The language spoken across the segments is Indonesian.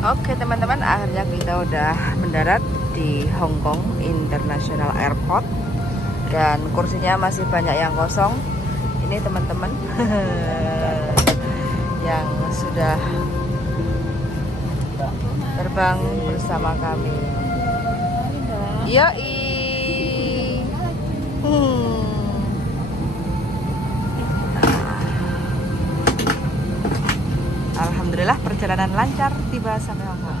Oke teman-teman, akhirnya kita udah mendarat di Hong Kong International Airport dan kursinya masih banyak yang kosong. Ini teman-teman yang sudah terbang bersama kami. Yoi. Alhamdulillah perjalanan lancar, tiba sampai Hong Kong.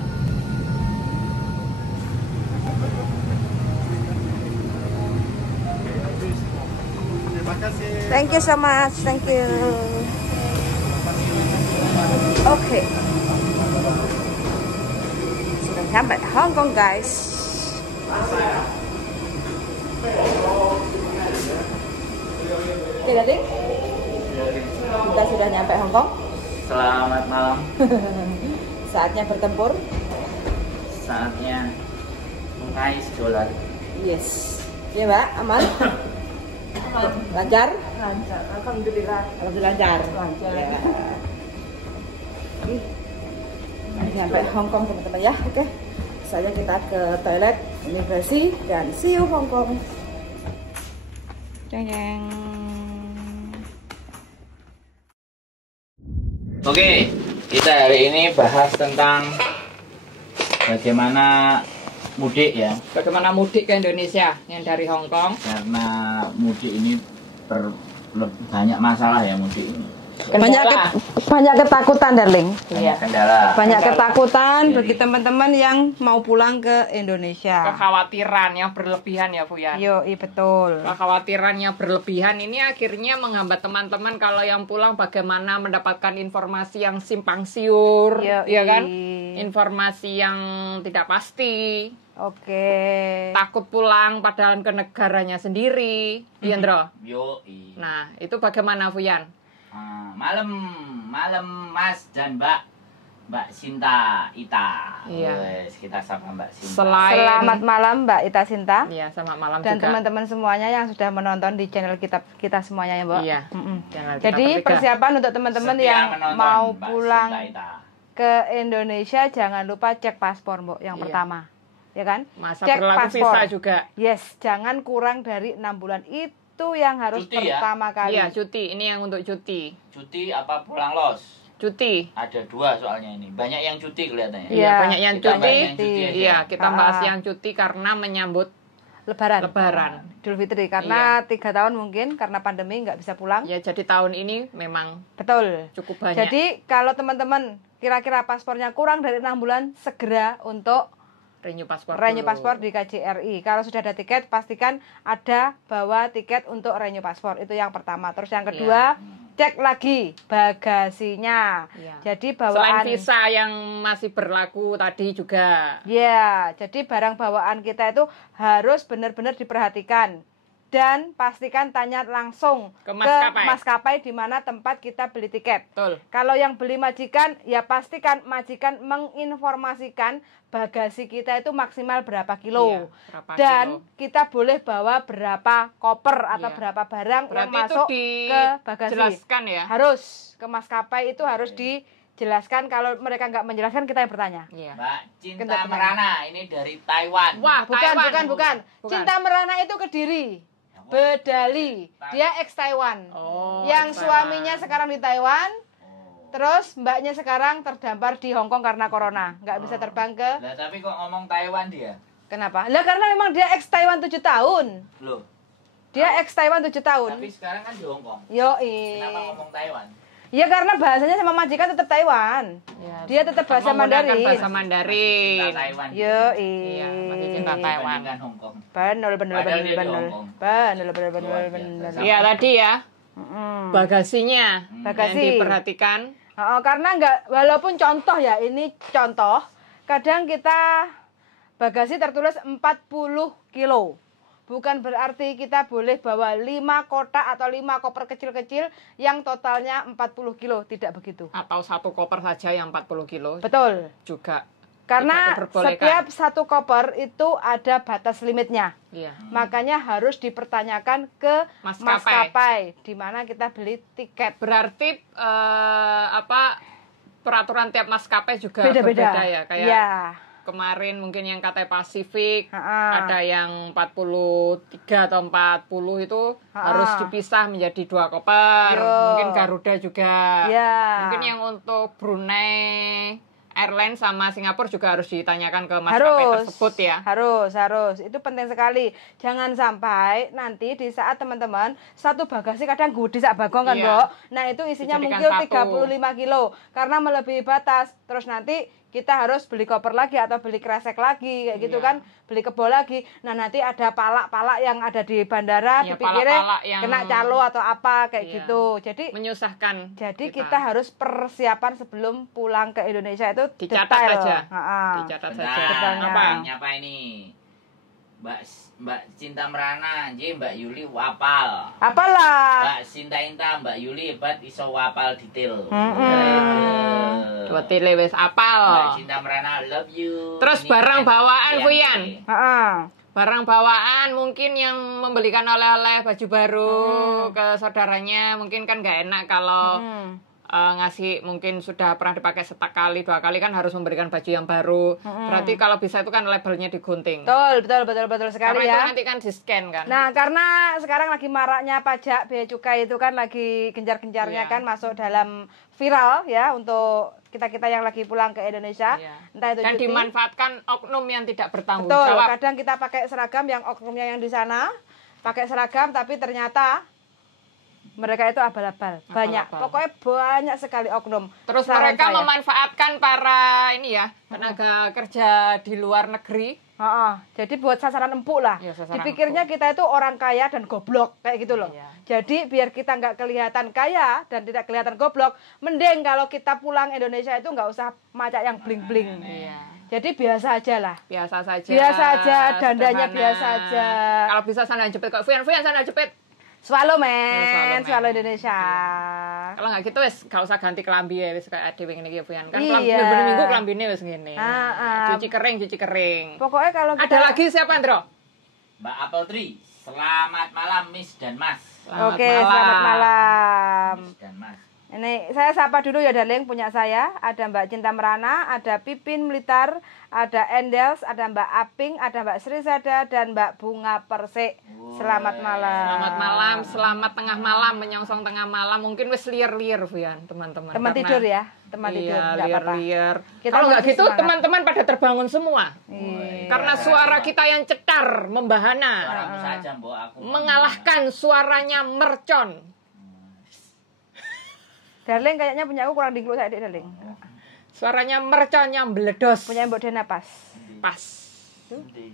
Thank you so much, thank you. Oke, sudah sampai Hong Kong guys. Oke jadi kita sudah nyampe Hong Kong. Selamat malam. Saatnya bertempur. Saatnya mengais dolar. Yes. Ya Mbak, aman? Lancar? Lancar, alhamdulillah. Alhamdulillah lancar. Lancar. Ya. Sampai Hong Kong teman-teman ya. Oke. Saatnya kita ke toilet imigrasi dan see you Hong Kong. Jeng jeng. Oke, kita hari ini bahas tentang bagaimana mudik ya. Bagaimana mudik ke Indonesia yang dari Hong Kong? Karena mudik ini banyak masalah ya mudik ini. Banyak ketakutan darling. Banyak kendala. Banyak ketakutan Jadi, bagi teman-teman yang mau pulang ke Indonesia. Kekhawatiran yang berlebihan ya Bu ya. Yo, iya betul. Kekhawatiran yang berlebihan ini akhirnya menghambat teman-teman kalau yang pulang bagaimana mendapatkan informasi yang simpang siur, Yo, ya kan? Informasi yang tidak pasti. Oke. Takut pulang padahal ke negaranya sendiri, iya Ndro? Yoi. Nah, itu bagaimana Fuyan? Malam Mas dan Mbak Sinta Ita. Iya. Wes, kita sapa Mbak Sinta. Selamat malam Mbak Ita Sinta. Iya, selamat malam Dan juga. teman-teman semuanya yang sudah menonton di channel kita semuanya ya Mbak. Iya. Channel kita Jadi bertiga. persiapan untuk teman-teman Setia yang menonton mau Mbak pulang Sinta Ita. ke Indonesia jangan lupa cek paspor Mbak yang Iya. pertama. Ya kan? Masa Cek berlaku paspor. visa juga. Yes, jangan kurang dari 6 bulan. Itu yang harus Cuti ya? pertama kali. Iya, cuti. Ini yang untuk cuti. Cuti apa pulang los? Cuti. Ada dua soalnya ini. Banyak yang cuti kelihatannya. Iya, Iya, banyak yang kita cuti. bahas yang cuti aja. Iya, kita bahas Ah. yang cuti karena menyambut Lebaran. Lebaran. Idul Fitri karena 3 tahun mungkin karena pandemi nggak bisa pulang. Ya, jadi tahun ini memang Betul. cukup banyak. Jadi kalau teman-teman kira-kira paspornya kurang dari 6 bulan segera untuk renew paspor. renew dulu. paspor di KJRI. Kalau sudah ada tiket, pastikan ada bawa tiket untuk renew paspor. Itu yang pertama. Terus yang kedua, cek lagi bagasinya. Iya. Jadi Selain bawaan visa yang masih berlaku tadi juga. ya, jadi barang bawaan kita itu harus benar-benar diperhatikan. Dan pastikan tanya langsung Ke maskapai. maskapai di mana tempat kita beli tiket. Betul. Kalau yang beli majikan, ya pastikan majikan menginformasikan bagasi kita itu maksimal berapa kilo. Iya, berapa Dan kilo. kita boleh bawa berapa koper atau Iya. berapa barang yang Berarti itu masuk ke bagasi. dijelaskan ya? Harus ke maskapai itu harus dijelaskan. Kalau mereka nggak menjelaskan, kita yang bertanya. Iya. Mbak Cinta Kenapa? Merana ini dari Taiwan. Wah, Bukan, Taiwan. bukan. Cinta Merana itu Kediri. Bedali. Dia ex Taiwan. Oh, Yang ex suaminya Taiwan. sekarang di Taiwan. Oh. Terus mbaknya sekarang terdampar di Hong Kong karena corona. Nggak bisa terbang ke... Lah tapi kok ngomong Taiwan dia? Kenapa? Lah karena memang dia ex Taiwan 7 tahun. Loh, Dia ex Taiwan 7 tahun. tapi sekarang kan di Hong Kong. Yoi. Kenapa ngomong Taiwan? Ya karena bahasanya sama majikan tetap Taiwan. Ya, Dia tetap bahasa menggunakan Mandarin. bahasa Cinta Mandarin. Taiwan. Yoi. Iya, masih cinta Taiwan. Dibandingkan Hong Kong. Benar. Padahal dia di Hong Kong. Luar biasa. Iya tadi ya, Mm-mm. bagasinya Bagasi. yang diperhatikan. Karena nggak, walaupun contoh ya, ini contoh. Kadang kita bagasi tertulis 40 kilo. Bukan berarti kita boleh bawa 5 kotak atau 5 koper kecil-kecil yang totalnya 40 kilo. Tidak begitu. Atau satu koper saja yang 40 kilo Betul. juga. Karena Tidak diperbolehkan. setiap satu koper itu ada batas limitnya. Iya. Makanya harus dipertanyakan ke maskapai di mana kita beli tiket. Berarti peraturan tiap maskapai juga Beda-beda. berbeda ya. Kayak Iya. kemarin mungkin yang Cathay Pacific Ha-ha. ada yang 43 atau 40 itu Ha-ha. harus dipisah menjadi 2 koper. Yo. Mungkin Garuda juga. Iya. Mungkin yang untuk Brunei Airlines sama Singapura juga harus ditanyakan ke maskapai tersebut ya. Harus. Itu penting sekali. Jangan sampai nanti di saat teman-teman satu bagasi kadang gede sak bagong kan, Iya. Mbok. Nah, itu isinya Dijadikan mungkin satu. 35 kilo karena melebihi batas. Terus nanti kita harus beli koper lagi atau beli kresek lagi kayak gitu Iya. kan, beli kebo lagi. Nah, nanti ada palak-palak yang ada di bandara Iya, dipikirin palak-palak yang- kena calo atau apa kayak Iya. gitu. Jadi Menyusahkan. kita harus persiapan sebelum pulang ke Indonesia itu dicatat detail. aja. Ha-ha. Dicatat Bentar, saja. Detailnya. Apa? Nyapa ini? Mbak Cinta Merana, Mbak Yuli wapal. Apalah. Mbak Sinta Inta, Mbak Yuli hebat iso wapal detail. Dua tile wis apal. Mbak Cinta Merana love you. Terus Ini barang kan bawaan, yang Fuyan. ini. Heeh. Barang bawaan mungkin yang membelikan oleh-oleh baju baru ke saudaranya mungkin kan nggak enak kalau ngasih mungkin sudah pernah dipakai sekali 2 kali kan harus memberikan baju yang baru. Berarti kalau bisa itu kan labelnya digunting. Betul sekali Karena ya. itu nanti kan di scan kan. Nah, karena sekarang lagi maraknya pajak bea cukai itu kan lagi gencar-gencarnya Iya. kan masuk dalam viral ya untuk kita-kita yang lagi pulang ke Indonesia. Iya. Entah itu Dan cuti. dimanfaatkan oknum yang tidak bertanggung Betul, jawab. kadang kita pakai seragam yang oknumnya yang di sana, pakai seragam tapi ternyata mereka itu abal-abal. Banyak. Abal-abal. Pokoknya banyak sekali oknum. Terus Saran mereka saya. memanfaatkan para ini ya, tenaga kerja di luar negeri. Heeh, jadi buat sasaran empuk lah. Iya, sasaran Dipikirnya kita itu orang kaya dan goblok kayak gitu loh. Iya. Jadi biar kita nggak kelihatan kaya dan tidak kelihatan goblok, mending kalau kita pulang Indonesia itu nggak usah macak yang bling-bling. Iya. Jadi biasa aja lah. Biasa saja. Biasa aja, dandanya sederhana. biasa aja. Kalau bisa sandal jepit kok. Fuyan sandal jepit. Swallow Ya, men, swallow, swallow men. Indonesia. Kalau nggak gitu wes gak usah ganti kelambi ya wes kayak dhewe ngene iki Fuyan. Kan Iya. bener minggu kelambine wes ngene. Ah. Cuci kering. Pokoknya kalau kita Ada lagi siapa, Andro? Mbak Apple Tree, selamat malam Miss dan Mas. Oke, selamat malam. Miss dan Mas. Ini saya sapa dulu ya darling, punya saya ada Mbak Cinta Merana, ada Pipin Militar, ada Endels, ada Mbak Aping, ada Mbak Sri Sada dan Mbak Bunga Persik. Selamat malam. Selamat malam, selamat tengah malam, menyongsong tengah malam. Mungkin wes liar-liar Fuyan, teman-teman. Teman Karena- tidur ya, teman tidur Iya, enggak apa-apa. liar-liar. Kita Kalau nggak masih gitu semangat. teman-teman pada terbangun semua. Iya. Karena suara kita yang cetar, membahana, Suaramu saja, Mbok, aku. mengalahkan suaranya mercon. Darling kayaknya punya aku kurang dingkluk saya darling. Suaranya mercon yang meledos. Punya Mbak Dena pas. Pas. Endi?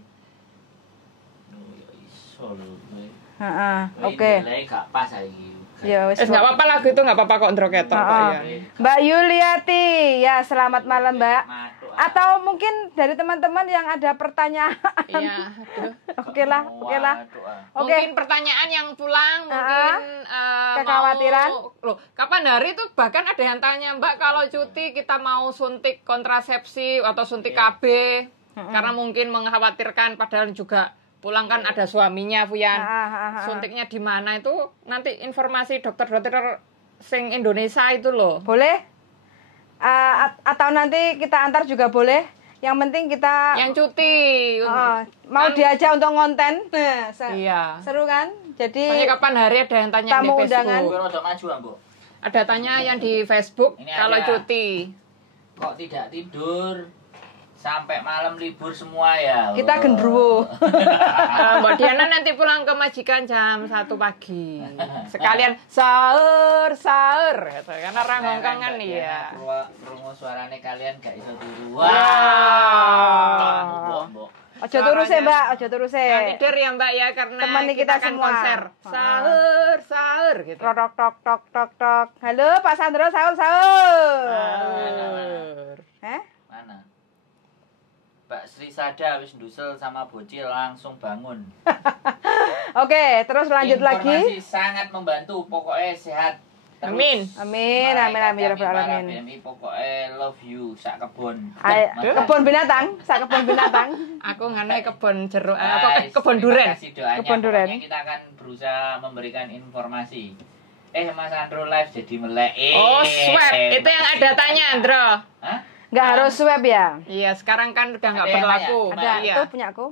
Oh, ya iso lho. Heeh, oke. Lek gak pas saiki. Ya wis. Nggak apa-apa lagu itu nggak apa-apa kok Ndro ketok kok Heeh. ya. Mbak Yuliati, ya selamat malam Mbak. Matuk. Atau mungkin dari teman-teman yang ada pertanyaan. Iya, aduh. Oke lah. Waduh, ah. Oke. Mungkin pertanyaan yang pulang mungkin Kekhawatiran. Loh, kapan hari itu bahkan ada yang tanya, Mbak, kalau cuti kita mau suntik kontrasepsi atau suntik KB karena mungkin mengkhawatirkan padahal juga pulang kan ada suaminya Fuyan. Suntiknya di mana itu nanti informasi dokter-dokter sing Indonesia itu loh. Boleh? Atau nanti kita antar juga boleh. Yang penting kita Yang cuti. mau Kan- diajak untuk konten. Nah, Iya. seru kan? Jadi Soalnya kapan hari ada yang tanya Tamu di undangan. Facebook. Kowe rada maju, Mbok. Ada tanya yang di Facebook Ini kalau ada. cuti. Kok tidak tidur? Sampai malam libur semua ya. kita gendruwo. Mbak Diana nanti pulang ke majikan jam 1 pagi. Sekalian sahur gitu. Karena orang Hongkong kan ya. Krungu suarane kalian gak iso turu. Wah. Mbok. Ojo turu sih, Mbak, ojo turu sih. Jangan tidur ya Mbak ya karena Temani kita akan semua. konser. Sahur gitu. Tok tok tok tok tok. Halo Pak Sandro, sahur sahur. Sahur. Mana? Mbak Sri Sada wis ndusel sama bocil langsung bangun. Oke, terus lanjut Informasi lagi. sangat membantu, pokoknya sehat. terus. Amin. Amin, amin, amin, ya Rabbal Para alamin. BMI pokoknya love you sak kebon. Kebun binatang, sak kebun binatang. Aku ngane kebon jeruk apa kebon duren. Terima kasih doanya. Kebon duren. Pokoknya kita akan berusaha memberikan informasi. Mas Andro live jadi melek. Oh, swab. Itu yang ada tanya, Andro. Hah? Nggak harus swab ya? Iya, sekarang kan udah nggak Ada yang berlaku. nanya? Ada, Iya. itu punya aku.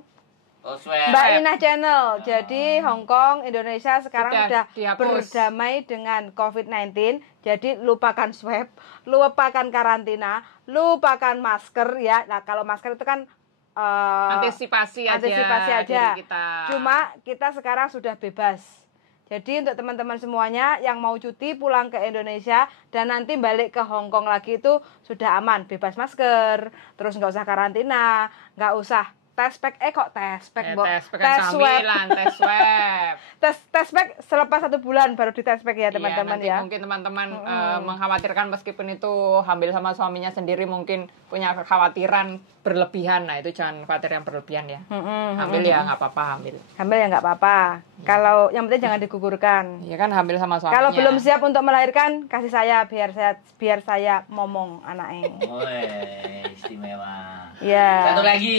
Oh, swab. Mbak Inah Channel. Jadi Hong Kong, Indonesia sekarang Sudah udah dihapus. berdamai dengan COVID-19. Jadi lupakan swab, lupakan karantina, lupakan masker ya. Nah, kalau masker itu kan Antisipasi aja. aja. diri kita. Cuma kita sekarang sudah bebas. Jadi untuk teman-teman semuanya yang mau cuti pulang ke Indonesia dan nanti balik ke Hong Kong lagi itu sudah aman, bebas masker, terus nggak usah karantina, nggak usah tes pack, tes pack, tes swab. tes pack selepas 1 bulan baru di tes pack ya teman-teman nanti ya. mungkin teman-teman mengkhawatirkan meskipun itu hamil sama suaminya sendiri mungkin punya kekhawatiran berlebihan. Nah itu jangan khawatir yang berlebihan ya. Hamil ya nggak apa-apa hamil. Hamil ya nggak apa-apa. Kalau yang penting jangan digugurkan. Ya kan hamil sama suaminya. Kalau belum siap untuk melahirkan kasih saya biar saya momong anaknya. Woi, istimewa. Ya. Satu lagi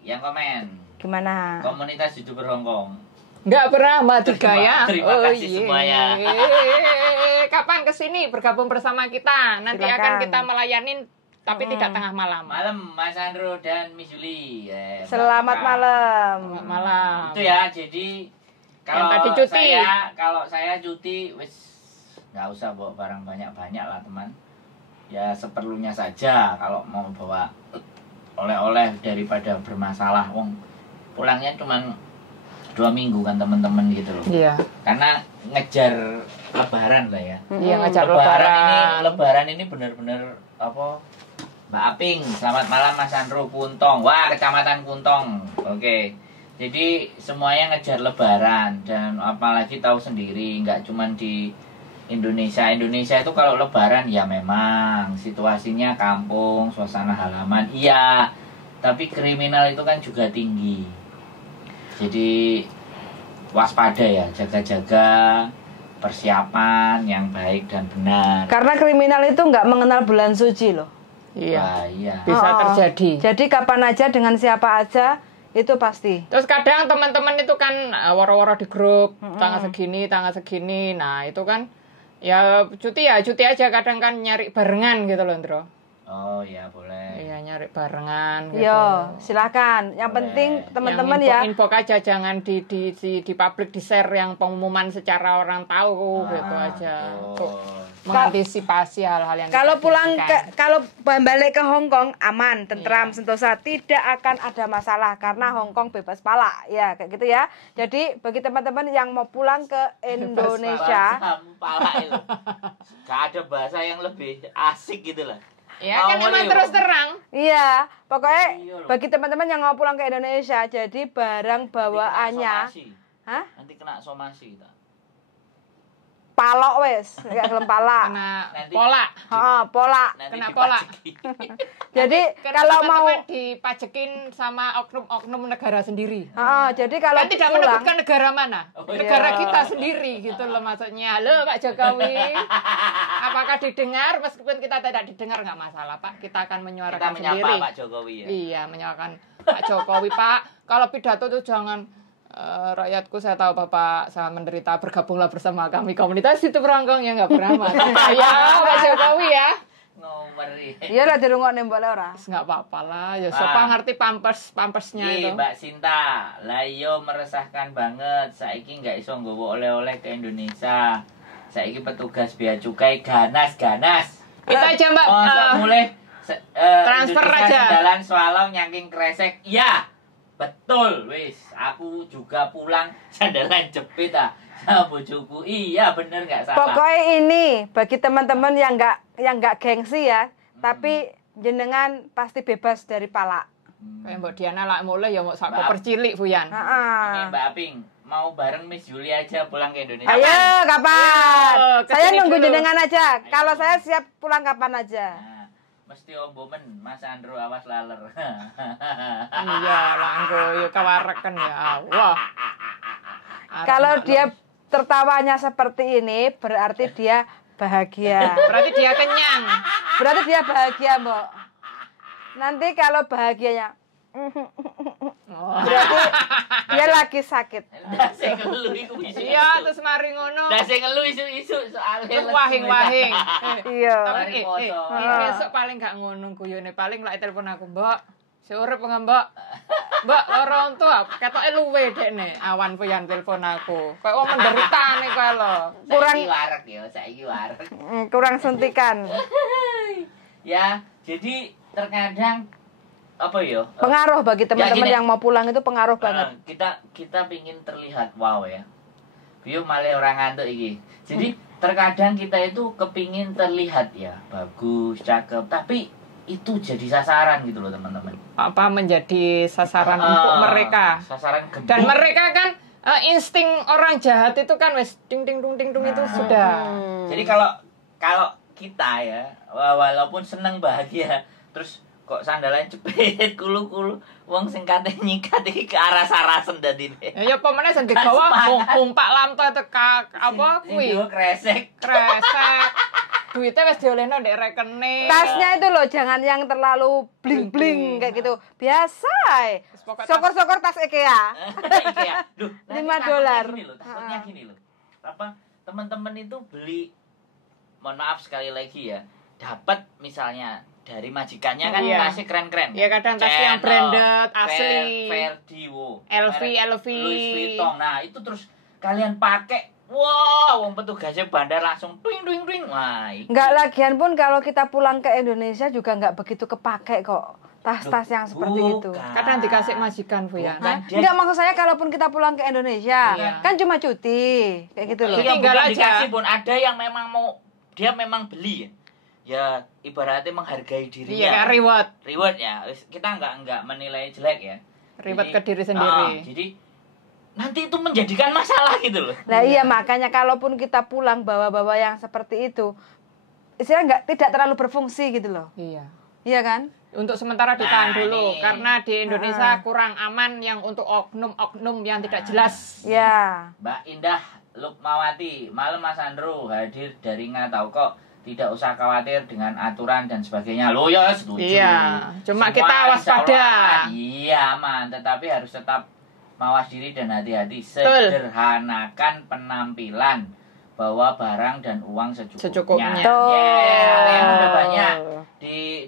yang komen. Gimana? Komunitas YouTuber Hong Kong. Nggak pernah mati gaya. Terima kasih semuanya. Kapan kesini bergabung bersama kita? Nanti Silakan. akan kita melayanin tapi tidak tengah malam. Malam Mas Andro dan Miss Juli. Selamat malam. Selamat malam. Itu ya, jadi kalau tadi cuti. saya cuti wis nggak usah bawa barang banyak-banyak lah teman. Ya seperlunya saja kalau mau bawa oleh-oleh daripada bermasalah. Wong pulangnya cuman 2 minggu kan teman-teman gitu loh. Iya. Karena ngejar lebaran lah ya. Iya ngejar Lebaran ini benar-benar apa? Mbak Aping, selamat malam Mas Andro Puntong. Wah, Kecamatan Puntong. Oke. Jadi semuanya ngejar lebaran dan apalagi tahu sendiri nggak cuman di Indonesia itu kalau lebaran ya memang situasinya kampung, suasana halaman, iya. Tapi kriminal itu kan juga tinggi. Jadi waspada ya, jaga-jaga persiapan yang baik dan benar. Karena kriminal itu nggak mengenal bulan suci loh. Iya. Wah, iya. Bisa terjadi. Jadi kapan aja dengan siapa aja itu pasti. Terus kadang teman-teman itu kan woro-woro di grup tanggal segini. Nah, itu kan ya cuti aja kadang kan nyari barengan gitu loh, Ndro. Oh iya boleh. Iya, nyari barengan gitu. Yo, silakan. Yang Boleh. penting teman-teman ya. Info aja jangan di publik, di share yang pengumuman secara orang tahu gitu aja. Untuk mengantisipasi hal-hal yang Kalau kita pulang inginkan. kalau balik ke Hong Kong aman, tentram, sentosa, tidak akan ada masalah karena Hong Kong bebas pala ya kayak gitu ya. Jadi bagi teman-teman yang mau pulang ke Indonesia, Pala itu. Gak ada bahasa yang lebih asik gitu lah. Ya kan emang terus terang. iya, pokoknya Iya loh. bagi teman-teman yang mau pulang ke Indonesia, jadi barang bawaannya, hah? Nanti kena somasi kita. Palok wes, nggak gelem pala. Kena Nanti- pola. Pola. Nanti Kena pola. dipajeki. Jadi Karena kalau mau, teman-teman dipajekin sama oknum-oknum negara sendiri. jadi kalau Kan tidak pulang, menyebutkan negara mana, Oh, negara iya. kita sendiri gitu loh maksudnya. Halo Pak Jokowi, apakah didengar? Meskipun kita tidak didengar nggak masalah Pak, kita akan Kita menyuarakan menyapa sendiri. Pak Jokowi ya. Iya, menyuarakan Pak Jokowi Pak. Kalau pidato tuh jangan rakyatku, saya tahu Bapak sangat menderita, bergabunglah bersama kami komunitas itu berangkong ya nggak pernah mati. Ya Pak Jokowi ya. Ngomeri. iya lah dirungokne mbok le ora. Nggak apa-apa lah, ya Ah. siapa ngerti pampersnya itu. Mbak Sinta, lah iyo meresahkan banget. Saiki nggak iso nggowo oleh-oleh ke Indonesia. Saiki petugas bea cukai ganas. Itu aja Mbak. Masa mulai transfer Indonesia aja. Jalan Swallow nyangking kresek. Iya, betul. Wis, aku juga pulang sandalan jepit sama bojoku. Iya, bener nggak salah. Pokoknya ini bagi teman-teman yang nggak gengsi ya, tapi jenengan pasti bebas dari pala. Kayak Mbak Diana lah mulai ya mau sak Mbak. koper cilik Buyan. Heeh. Ini Mbak Aping mau bareng Miss Juli aja pulang ke Indonesia. Ayo, kapan? Ayo, Saya kesini nunggu dulu. jenengan aja. Ayo. Kalau saya siap pulang kapan aja. Nah, mesti ombomen Mas Andro awas laler. Iya, langgo yo kawareken ya Allah. Kalau dia tertawanya seperti ini, berarti dia bahagia. berarti dia kenyang. Berarti dia bahagia, Mbok. Nanti kalau bahagianya Oh. Berarti dia lagi sakit. Lah sing ngelu iku bisa. Iya, terus mari ngono. Lah sing ngelu isu-isu soalnya Terus wahing-wahing. Iya. Mari poso. Besok paling gak ngono guyone, paling lek telepon aku, Mbak. Si urip nggak, Mbak? Mbak, loro entu ketoke luwe dekne. Awan puyan telepon aku. Kayak wong menderita nih kowe lho. Saiki wareg ya, saiki wareg. Kurang suntikan. Ya, jadi terkadang apa ya? Pengaruh bagi teman-teman gini. yang mau pulang itu pengaruh banget. Kita pingin terlihat wow ya. Biyo malah orang ngantuk iki. Jadi terkadang kita itu kepingin terlihat ya bagus, cakep, tapi itu jadi sasaran gitu loh teman-teman. Apa menjadi sasaran untuk mereka? Sasaran gebuk. Dan mereka kan insting orang jahat itu kan wes ding ding dung ding dung itu sudah. Jadi kalau kita ya walaupun seneng bahagia terus kok sandalnya cepet kulu-kulu wong sing kate nyikat iki ke arah sarasen dadine. Ya pemene sing digawa bumpak lamto itu apa kuwi? Sing kresek. Duitnya wis diolehno ndek rekening. Tasnya itu loh jangan yang terlalu bling-bling kayak gitu. Biasa. Sokor-sokor tas IKEA. IKEA. Loh, $5. Takutnya gini loh. Apa teman-teman itu beli mohon maaf sekali lagi ya. Dapat misalnya dari majikannya kan tasnya keren-keren. Iya kadang tas yang branded asli. Verdiwo. LV. Louis Vuitton. Nah, itu terus kalian pakai. Wow, wong petugasnya bandar langsung twing. Wah. Enggak lagian pun kalau kita pulang ke Indonesia juga enggak begitu kepake kok. Tas-tas yang seperti itu. Kadang dikasih majikan Bu ya. Enggak maksud saya kalaupun kita pulang ke Indonesia, kan cuma cuti kayak gitu loh. Iya, tinggal bukan aja. dikasih pun ada yang memang mau dia memang beli ya. Ya ibaratnya menghargai dirinya. Iya, reward. Reward ya. Kita enggak menilai jelek ya. Reward ke diri sendiri. Jadi nanti itu menjadikan masalah gitu loh. Nah iya makanya kalaupun kita pulang bawa-bawa yang seperti itu, istilahnya tidak terlalu berfungsi gitu loh. Iya. Iya kan? Untuk sementara ditahan dulu ini. karena di Indonesia kurang aman yang untuk oknum-oknum yang tidak jelas. Ya. Mbak Indah Lukmawati, malam Mas Andro hadir dari Ngatau kok. Tidak usah khawatir dengan aturan dan sebagainya. Loh ya setuju. Iya, cuma Semua kita insya waspada. Allah aman. Iya aman, tetapi harus tetap mawas diri dan hati-hati. Sederhanakan penampilan, bawa barang dan uang secukupnya. Yes, yang udah banyak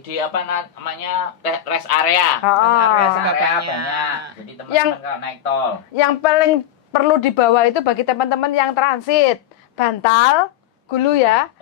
di apa namanya rest area. Rest area banyak. Jadi teman-teman kalau naik tol. Yang paling perlu dibawa itu bagi teman-teman yang transit, bantal, gulu ya.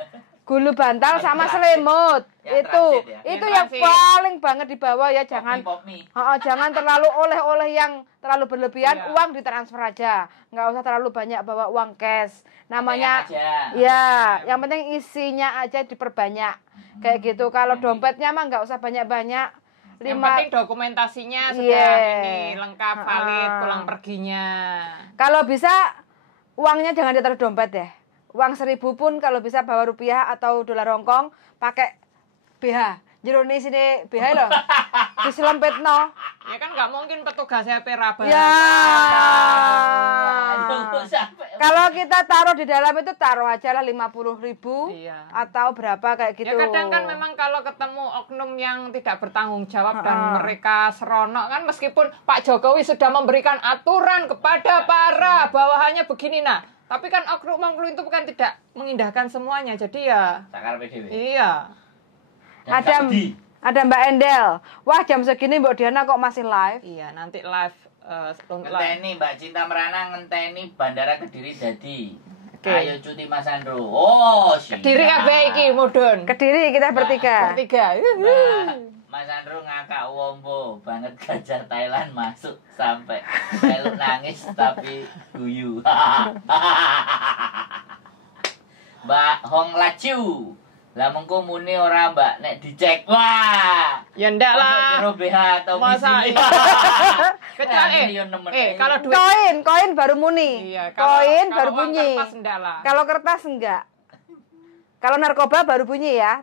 Gulu bantal sama selimut. Yang Itu yang paling banget dibawa ya, jangan Pop-mie. jangan terlalu oleh-oleh yang terlalu berlebihan, uang ditransfer aja. Nggak usah terlalu banyak bawa uang cash. Namanya ya, yang penting isinya aja diperbanyak. Kayak gitu. Kalau dompetnya mah nggak usah banyak-banyak. Yang penting dokumentasinya sudah ini lengkap valid pulang perginya. Kalau bisa uangnya jangan ditaruh dompet ya. Uang 1.000 pun kalau bisa bawa rupiah atau dolar Hongkong pakai BH. Jerone sini BH loh. Diselempetno. Ya kan nggak mungkin petugasnya peraba. Ya. Kalau kita taruh di dalam itu taruh aja lah 50.000 atau berapa kayak gitu. Ya kadang kan memang kalau ketemu oknum yang tidak bertanggung jawab dan mereka seronok kan meskipun Pak Jokowi sudah memberikan aturan kepada para bawahannya begini tapi kan oknum itu bukan tidak mengindahkan semuanya. Jadi ya Sakar PDW. Iya. Ada Mbak Endel. Wah, jam segini Mbak Diana kok masih live? Iya, nanti live ngenteni Mbak Cinta Merana ngenteni Bandara Kediri dadi. Oke. Ayo cuti Mas Andro. Oh, siap. Kediri kabeh iki mudun. Kediri kita bertiga. Mas Andro ngakak wombo banget gajah Thailand masuk sampai meluk nangis tapi guyu. Mbak Hong Lacu. Lah mengko muni ora Mbak nek dicek. Wah. Ya ndak lah. Jero BH atau masa misi. Kecuali kalau duit koin baru muni. Iya, koin baru uang bunyi. Kertas enggak lah. Kalau kertas enggak. Kalau narkoba baru bunyi ya,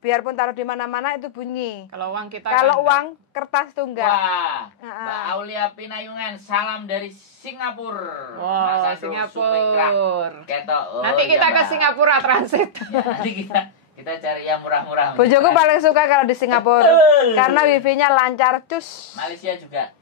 biarpun taruh di mana-mana itu bunyi. Kalau uang kita Kalau uang kertas tuh enggak. Wah, Mbak Aulia Pinayungan, salam dari Singapura. Wah, Singapura. Ketok. Nanti kita ke Singapura transit. Ya, nanti kita Kita cari yang murah-murah. Bojoku paling suka kalau di Singapura karena wifi-nya lancar cus. Malaysia juga.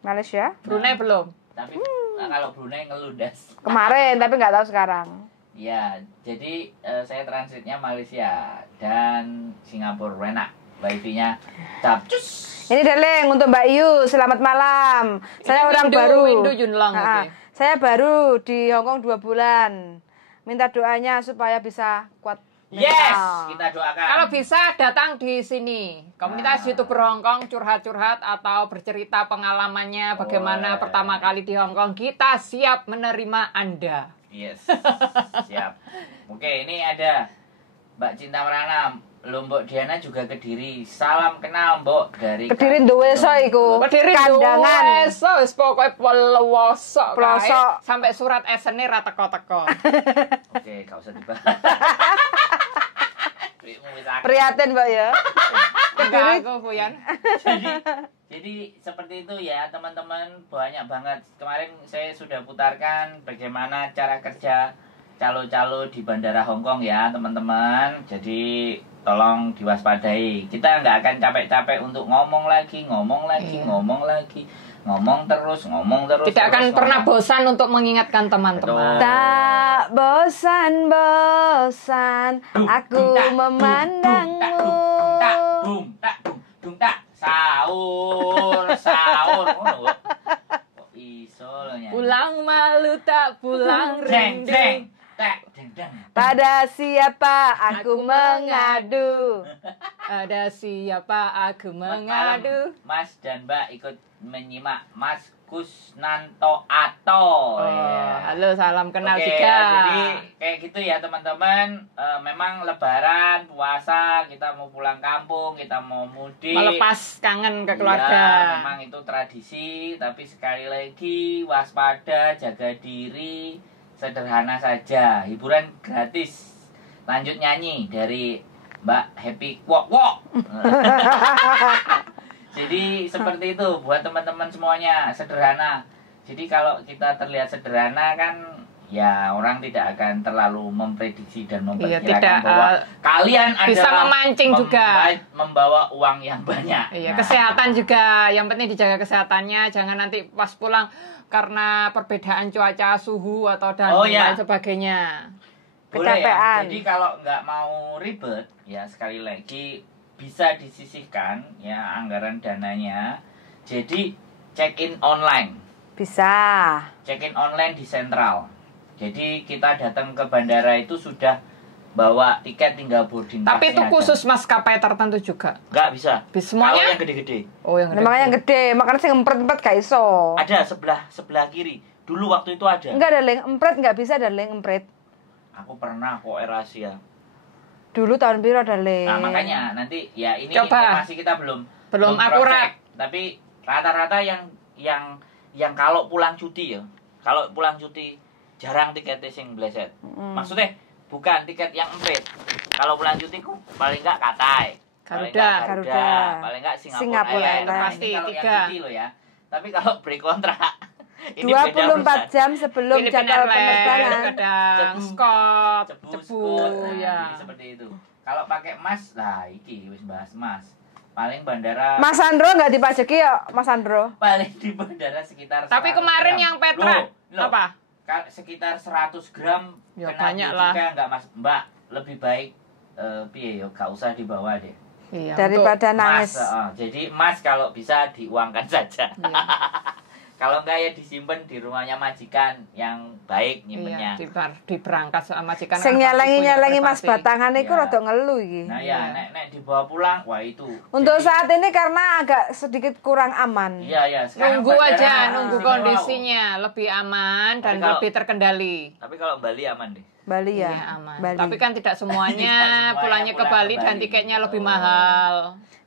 Malaysia? Brunei belum. Tapi kalau Brunei ngeludas. Kemarin tapi nggak tahu sekarang. Ya, jadi saya transitnya Malaysia dan Singapura enak. Wifi-nya capcus. Ini Darling untuk Mbak Yu, selamat malam. Saya orang baru. Windu Yunlang. Nah, Oke. saya baru di Hongkong 2 bulan. Minta doanya supaya bisa kuat. Yes, mental. kita doakan. Kalau bisa datang di sini. Komunitas YouTuber Hongkong curhat-curhat atau bercerita pengalamannya bagaimana pertama kali di Hongkong. Kita siap menerima Anda. Yes, siap. Oke, ini ada Mbak Cinta Merana, Lombok Diana juga Kediri. Salam kenal Mbok dari Kediri duwe so iku. Berdiri Kandangan. wis pokoke pelosok Pelosok. kae sampai surat SN ra teko-teko. Oke, gak usah dibahas. Prihatin Mbak ya. Enggak aku Fuyan. Jadi seperti itu ya teman-teman, banyak banget. Kemarin saya sudah putarkan bagaimana cara kerja calo-calo di Bandara Hongkong ya teman-teman. Jadi tolong diwaspadai. Kita nggak akan capek-capek untuk ngomong lagi, ngomong terus. Tidak akan terus pernah ngomong. bosan untuk mengingatkan teman-teman. Betul. Tak bosan aku memandangmu. Sahur. Ngono kok. Kok iso lho nyanyi. Pulang malu tak pulang Jeng rindu. jeng. Tak deng deng. Pada siapa aku mengadu? Ada siapa aku mengadu? Mas dan Mbak ikut menyimak Mas Kusnanto Ato. Oh, Ya. halo, salam kenal Oke, juga. jadi kayak gitu ya teman-teman. Memang Lebaran, puasa, kita mau pulang kampung, kita mau mudik. Melepas kangen ke Iya, keluarga. memang itu tradisi, tapi sekali lagi waspada, jaga diri, sederhana saja, hiburan gratis. Lanjut nyanyi dari Mbak Happy Wok Wok. Jadi seperti itu buat teman-teman semuanya, sederhana. Jadi kalau kita terlihat sederhana kan ya orang tidak akan terlalu memprediksi dan memperkirakan tidak, bahwa kalian bisa adalah memancing juga. membawa uang yang banyak. Iya, Nah, kesehatan juga. Yang penting dijaga kesehatannya. Jangan nanti pas pulang karena perbedaan cuaca, suhu atau dan lain sebagainya. boleh ya. Kecapean. Jadi kalau nggak mau ribet, ya sekali lagi bisa disisihkan ya anggaran dananya. Jadi check-in online. Bisa. Check-in online di sentral. Jadi kita datang ke bandara itu sudah bawa tiket, tinggal boarding Tapi itu pass-nya khusus maskapai tertentu juga. aja. Nggak bisa. Semuanya? Kalau yang gede-gede. Oh, yang Nah, makanya yang gede, makanya sing empret-empret gak iso. Ada sebelah kiri. Dulu waktu itu ada. Enggak Darling, empret nggak bisa Darling, empret. Aku pernah kok AirAsia. Dulu tahun biru Darling. Nah, makanya nanti ya ini Coba. informasi kita belum akurat. cross-check. Tapi rata-rata yang kalau pulang cuti ya. Kalau pulang cuti jarang tiketnya sing bleset. Maksudnya bukan tiket yang emprit. Kalau pulang cuti ku paling enggak Katai. Paling nggak Garuda. Paling enggak Singapura Singapura Airlines. Airlines. Pasti, Ini kalau yang 3. cuti loh ya. Tapi kalau break kontrak ini beda 24 urusan. jam sebelum Filipina jadwal Airlines, penerbangan. kadang Cebu. Scott, Cebu, cebu, Nah, ya. jadi seperti itu. Kalau pakai emas, lah iki wis bahas emas. Paling bandara Mas Andro nggak dipajeki ya, Mas Andro? paling di bandara sekitar Tapi 100 kemarin gram. yang Petra Loh, apa? sekitar 100 gram Ya, kena banyak bea lah. cukai enggak Mas Mbak, lebih baik piye yo gak usah dibawa deh. Iya, Daripada Emas, nangis. jadi emas kalau bisa diuangkan saja. Iya. Kalau enggak ya disimpan di rumahnya majikan yang baik nyimpennya. Iya, diberangkat sama majikan. Sing kan pasti punya nyelengi Mas privasi. batangan iku Iya. rada ngelu iki. Nah Iya. ya, nek dibawa pulang, wah itu. Untuk Jadi- saat ini karena agak sedikit kurang aman. Iya. Sekarang Nunggu bandara aja, nunggu istimewa kondisinya lebih aman dan Tapi kalau- lebih terkendali. kok. Tapi kalau Bali aman deh. Bali ya. Iya, aman. Bali. Tapi kan tidak Tidak semuanya semuanya pulangnya ke pulang Bali ke dan Bali. tiketnya lebih Oh. mahal.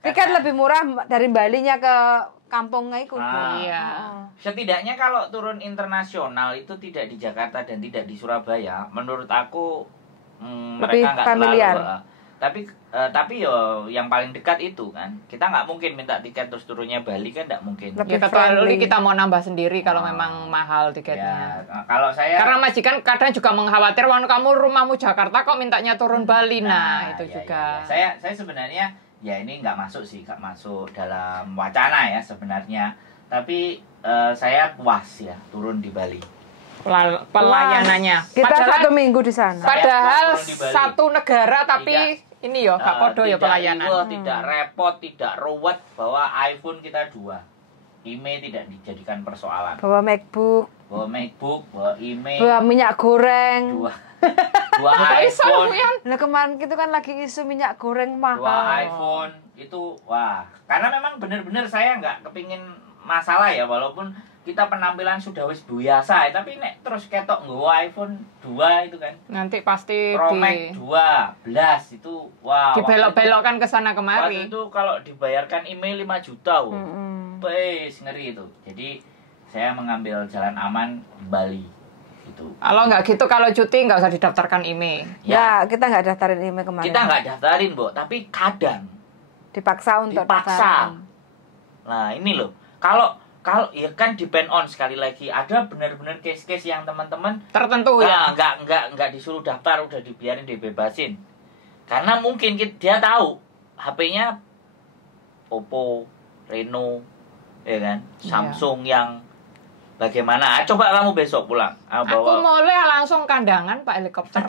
tiket lebih murah dari Balinya ke kampungnya iku. Ah. Iya. Heeh. Setidaknya kalau turun internasional itu tidak di Jakarta dan tidak di Surabaya, menurut aku Lebih mereka nggak familiar. terlalu. Tapi yo yang paling dekat itu kan. Kita nggak mungkin minta tiket terus turunnya Bali kan nggak mungkin. Lebih Ya kecuali friendly. kita mau nambah sendiri kalau Oh. memang mahal tiketnya. Ya, kalau saya Karena majikan kadang juga mengkhawatir, wah kamu rumahmu Jakarta kok mintanya turun Bali. Nah, itu ya, juga. ya. Saya sebenarnya ya ini nggak masuk dalam wacana ya sebenarnya. Tapi saya puas ya turun di Bali. Pelayanannya. Kita Padahal- 1 minggu di sana. Padahal turun di Bali. satu negara tapi ini yo gak podo ya Tidak pelayanan. ribet, tidak repot, tidak ruwet bahwa iPhone kita 2. Email tidak dijadikan persoalan. Bawa MacBook, Bawa MacBook, bawa email, bawa minyak goreng. dua dua Kok iso iPhone, Yan? Nah kemarin itu kan lagi isu minyak goreng dua mahal. iPhone itu wah. Karena memang benar-benar saya nggak kepingin masalah ya walaupun kita penampilan sudah wis biasa ya, tapi nek terus ketok nggawa iPhone 2 itu kan. Nanti pasti Pro Max 12 itu wah. dibelok-belokkan ke sana Waktu kemari. itu kalau dibayarkan email 5 juta, Mm-mm. wes ngeri itu. Jadi saya mengambil jalan aman Bali itu. Kalau nggak gitu, kalau cuti nggak usah didaftarkan IMEI. Ya, kita nggak daftarin email kemarin. Kita nggak daftarin, Bo, tapi kadang Dipaksa untuk dipaksa. daftarin. Nah, ini loh. Kalau ya kan depend on sekali lagi. Ada benar-benar case-case yang teman-teman Tertentu ya. nggak disuruh daftar, udah dibiarin dibebasin. Karena mungkin dia tahu HP-nya Oppo, Reno, ya kan, Samsung yang bagaimana? Coba kamu besok pulang. Aku mulai langsung kandangan Pak helikopter.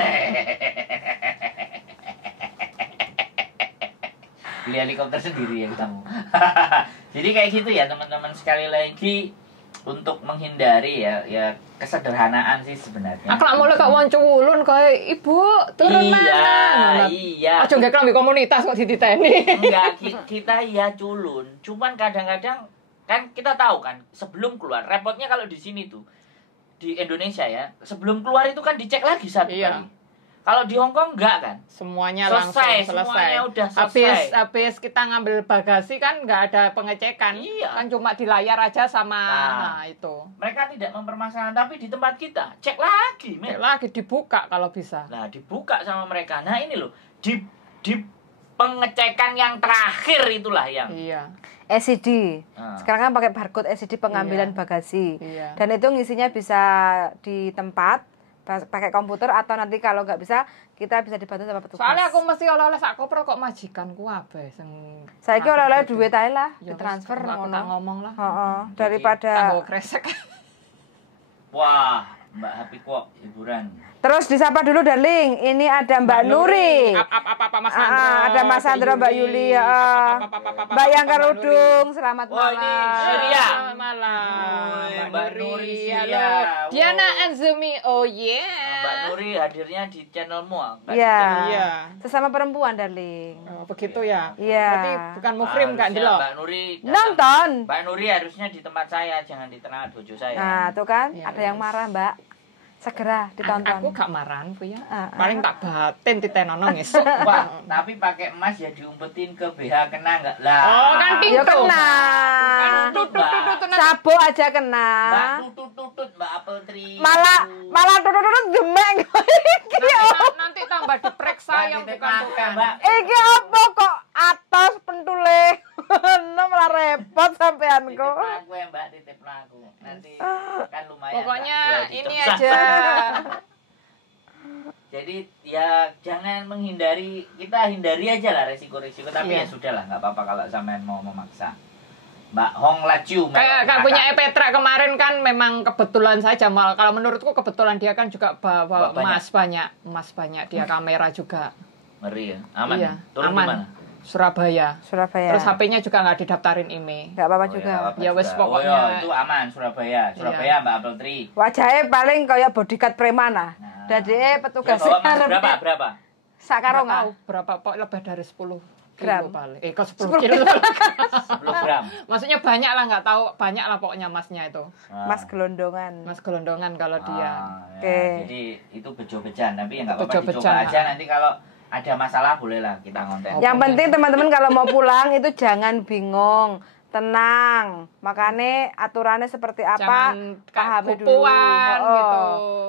Beli helikopter sendiri ya kamu. Jadi kayak gitu ya teman-teman, sekali lagi untuk menghindari ya kesederhanaan sih sebenarnya. Aku lak mulai kok wong culun kayak ibu turun mana. Iya. Aja gak kelambi komunitas kok dititeni. Enggak, kita ya culun. Cuman kadang-kadang kan kita tahu kan sebelum keluar, repotnya kalau di sini tuh di Indonesia ya, sebelum keluar itu kan dicek lagi satu Iya. kali. Kalau di Hong Kong enggak kan? Semuanya Selesai, langsung selesai. semuanya udah selesai. Habis kita ngambil bagasi kan nggak ada pengecekan. Iya. Kan cuma di layar aja sama Nah. itu. Mereka tidak mempermasalahkan, tapi di tempat kita cek lagi, men. Lagi dibuka kalau bisa. Nah, dibuka sama mereka. Nah, ini loh, di pengecekan yang terakhir itulah yang Iya. SCD. Ah. Sekarang kan pakai barcode SCD pengambilan Iya. bagasi. Iya. Dan itu ngisinya bisa di tempat pakai komputer atau nanti kalau nggak bisa kita bisa dibantu sama petugas. Soalnya aku mesti oleh-oleh sak koper kok majikanku kabeh sing Saiki oleh-oleh gitu. duit ae lah, Ya wis, ditransfer aku tak ngono. ngomong lah. Heeh, Jadi, daripada Tanggo kresek. wah, Mbak Happy kok hiburan. terus disapa dulu darling. Ini ada Mbak Nuri. Apa Mas Sandro. Ada Mas Sandro, Mbak Yuli, Mbak yang kerudung, selamat Oh, ini malam. Syria. Selamat malam. Woi, Mbak Nuri Halo. Syria. Diana Wow. Anzumi. Oh yeah. Mbak Nuri hadirnya di channelmu. Mbak, di Iya. channel- Iya. Sesama perempuan darling. Oh, begitu ya. Iya. Berarti bukan mukrim kan Harusnya delok. Mbak Nuri datang. Nonton. Mbak Nuri harusnya di tempat saya, jangan di tengah dojo saya. Nah, tuh kan Ya, ada yang marah, Mbak. Segera ditonton. Aku gak marahan Bu ya. Ah, Paling tak batin titenono ngesuk. Wah, tapi pakai emas ya diumpetin ke BH kena nggak lah? Oh, kan Ya pintu. kena. Kan tutut nanti. Sabo aja kena. Mbak tutut Mbak Apple Tree. Malah tutut demek. Nanti tambah diperiksa yang bukan. Mbak. Iki apa kok atas pentule? No malah repot sampean Titip kok. aku ya Mbak, titip aku. Nanti kan lumayan. Pokoknya Mbak, jual ini di Jogja. aja. Jadi ya jangan menghindari, kita hindari aja lah resiko-resiko. Tapi Iya. ya sudahlah, nggak apa-apa kalau sampean mau memaksa. Mbak Hong Laju. Kayak punya Petra kemarin kan memang kebetulan saja mal. Kalau menurutku kebetulan dia kan juga bawa emas banyak dia kamera juga. Ngeri ya. Aman. Iya, Turun aman. di mana? Surabaya. Surabaya. Terus HP-nya juga nggak didaftarin IMEI. Nggak apa-apa Oh, juga. nggak apa-apa Ya, wes, juga. pokoknya- Oh, iya, itu aman Surabaya. Surabaya Mbak Apple Tree. Wajahnya paling kayak bodyguard preman lah. Nah. Dadi petugas Dia bawa emas berapa? Nggak Sakarong tahu berapa pok lebih dari 10 Gram. kilo paling. Kok 10 kilo. 10 gram. Maksudnya banyak lah, nggak tahu banyak lah pokoknya emasnya itu. Ah. Mas gelondongan. Mas gelondongan kalau dia. Ya, Oke. Jadi itu bejo-bejan, tapi ya nggak apa-apa Bejo-bejan, dicoba aja. ah. Nanti kalau ada masalah bolehlah kita konten. Oh, Yang boleh. penting teman-teman kalau mau pulang itu jangan bingung, tenang. Makanya aturannya seperti apa, Jangan pahami dulu. gupuan Oh. gitu.